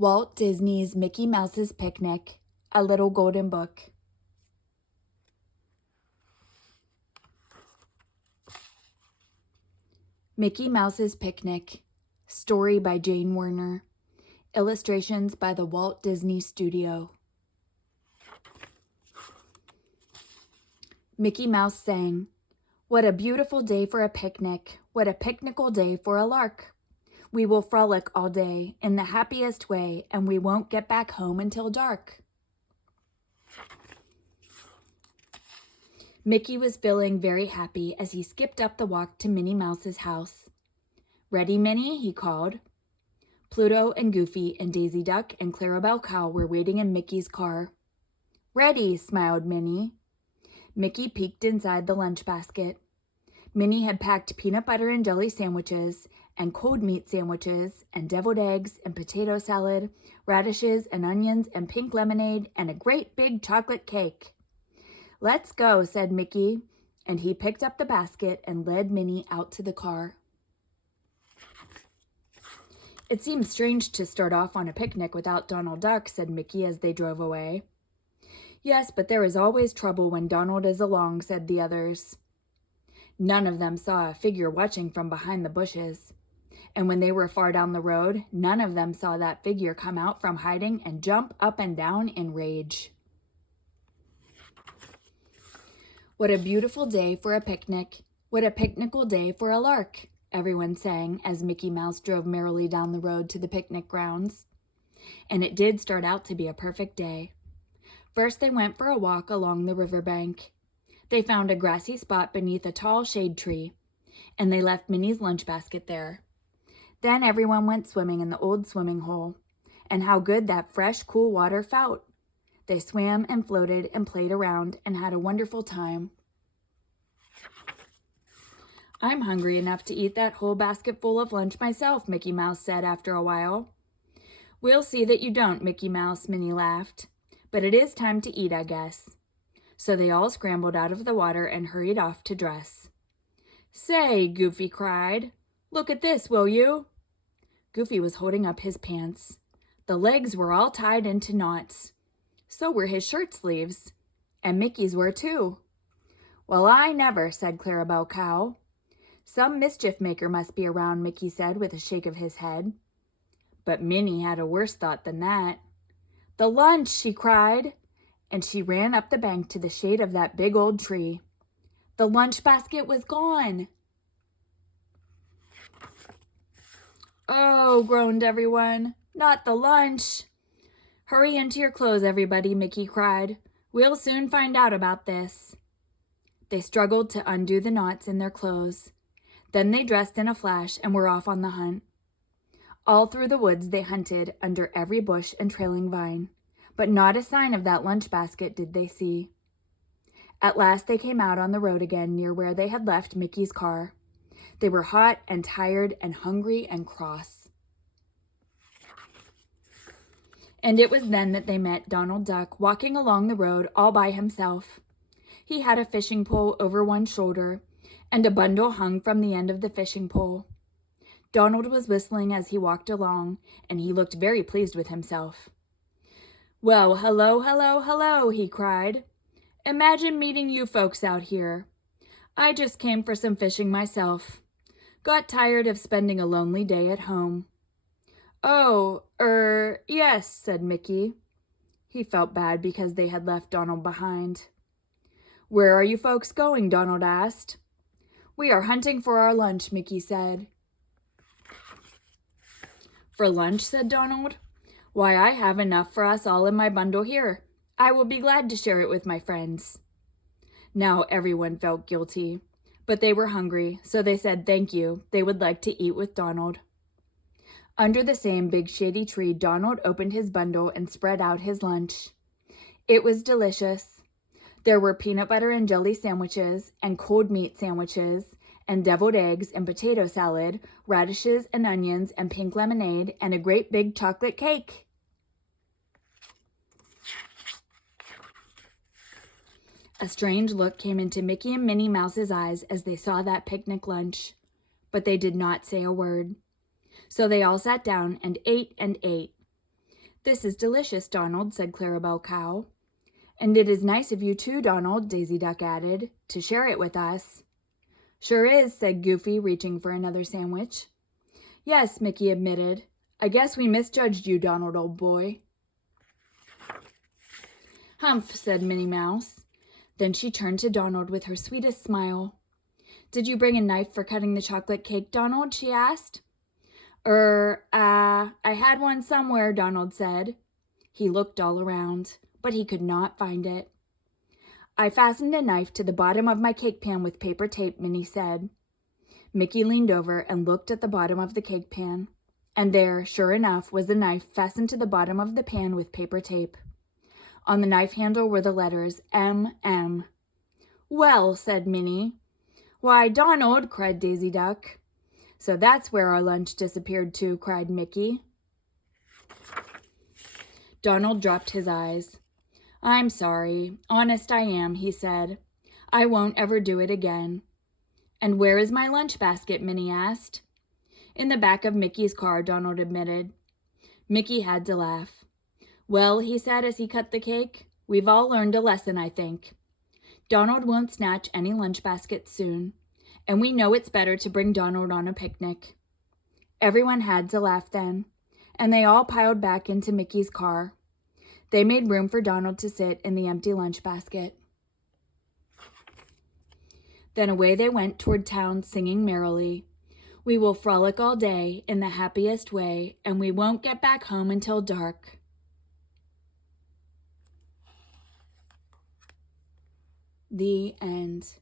Walt Disney's Mickey Mouse's Picnic, A Little Golden Book. Mickey Mouse's Picnic, story by Jane Werner, illustrations by the Walt Disney Studio. Mickey Mouse sang, "What a beautiful day for a picnic, what a picnical day for a lark. We will frolic all day in the happiest way, and we won't get back home until dark." Mickey was feeling very happy as he skipped up the walk to Minnie Mouse's house. "Ready, Minnie?" he called. Pluto and Goofy and Daisy Duck and Clarabelle Cow were waiting in Mickey's car. "Ready," smiled Minnie. Mickey peeked inside the lunch basket. Minnie had packed peanut butter and jelly sandwiches and cold meat sandwiches and deviled eggs and potato salad, radishes and onions and pink lemonade and a great big chocolate cake. "Let's go," said Mickey, and he picked up the basket and led Minnie out to the car. "It seems strange to start off on a picnic without Donald Duck," said Mickey as they drove away. "Yes, but there is always trouble when Donald is along," said the others. None of them saw a figure watching from behind the bushes. And when they were far down the road, none of them saw that figure come out from hiding and jump up and down in rage. "What a beautiful day for a picnic, what a picnical day for a lark," everyone sang as Mickey Mouse drove merrily down the road to the picnic grounds. And it did start out to be a perfect day. First they went for a walk along the riverbank. They found a grassy spot beneath a tall shade tree, and they left Minnie's lunch basket there. Then everyone went swimming in the old swimming hole, and how good that fresh, cool water felt. They swam and floated and played around and had a wonderful time. "I'm hungry enough to eat that whole basket full of lunch myself," Mickey Mouse said after a while. "We'll see that you don't, Mickey Mouse," Minnie laughed. "But it is time to eat, I guess." So they all scrambled out of the water and hurried off to dress. "Say," Goofy cried, "look at this, will you?" Goofy was holding up his pants. The legs were all tied into knots. So were his shirt sleeves. And Mickey's were too. "Well, I never," said Clarabelle Cow. "Some mischief maker must be around," Mickey said with a shake of his head. But Minnie had a worse thought than that. "The lunch!" she cried, and she ran up the bank to the shade of that big old tree. The lunch basket was gone. "Oh," groaned everyone, "not the lunch." "Hurry into your clothes, everybody," Mickey cried. "We'll soon find out about this." They struggled to undo the knots in their clothes. Then they dressed in a flash and were off on the hunt. All through the woods they hunted, under every bush and trailing vine, but not a sign of that lunch basket did they see. At last they came out on the road again near where they had left Mickey's car. They were hot and tired and hungry and cross. And it was then that they met Donald Duck walking along the road all by himself. He had a fishing pole over one shoulder, and a bundle hung from the end of the fishing pole. Donald was whistling as he walked along, and he looked very pleased with himself. "Well, hello, hello, hello," he cried. "Imagine meeting you folks out here. I just came for some fishing myself. Got tired of spending a lonely day at home." "Oh, yes," said Mickey. He felt bad because they had left Donald behind. "Where are you folks going?" Donald asked. "We are hunting for our lunch," Mickey said. "For lunch?" said Donald. "Why, I have enough for us all in my bundle here. I will be glad to share it with my friends." Now everyone felt guilty, but they were hungry, so they said thank you. They would like to eat with Donald. Under the same big shady tree, Donald opened his bundle and spread out his lunch. It was delicious. There were peanut butter and jelly sandwiches and cold meat sandwiches and deviled eggs and potato salad, radishes and onions and pink lemonade and a great big chocolate cake. A strange look came into Mickey and Minnie Mouse's eyes as they saw that picnic lunch, but they did not say a word. So they all sat down and ate and ate. "This is delicious, Donald," said Clarabelle Cow. "And it is nice of you too, Donald," Daisy Duck added, "to share it with us." "Sure is," said Goofy, reaching for another sandwich. "Yes," Mickey admitted. "I guess we misjudged you, Donald, old boy." "Humph," said Minnie Mouse. Then she turned to Donald with her sweetest smile. "Did you bring a knife for cutting the chocolate cake, Donald?" she asked. I had one somewhere," Donald said. He looked all around, but he could not find it. "I fastened a knife to the bottom of my cake pan with paper tape," Minnie said. Mickey leaned over and looked at the bottom of the cake pan. And there, sure enough, was the knife fastened to the bottom of the pan with paper tape. On the knife handle were the letters M.M. "Well," said Minnie. "Why, Donald," cried Daisy Duck. "So that's where our lunch disappeared to," cried Mickey. Donald dropped his eyes. "I'm sorry. Honest I am," he said. "I won't ever do it again." "And where is my lunch basket?" Minnie asked. "In the back of Mickey's car," Donald admitted. Mickey had to laugh. "Well," he said as he cut the cake, "we've all learned a lesson, I think. Donald won't snatch any lunch baskets soon, and we know it's better to bring Donald on a picnic." Everyone had to laugh then, and they all piled back into Mickey's car. They made room for Donald to sit in the empty lunch basket. Then away they went toward town, singing merrily, "We will frolic all day in the happiest way, and we won't get back home until dark." The end.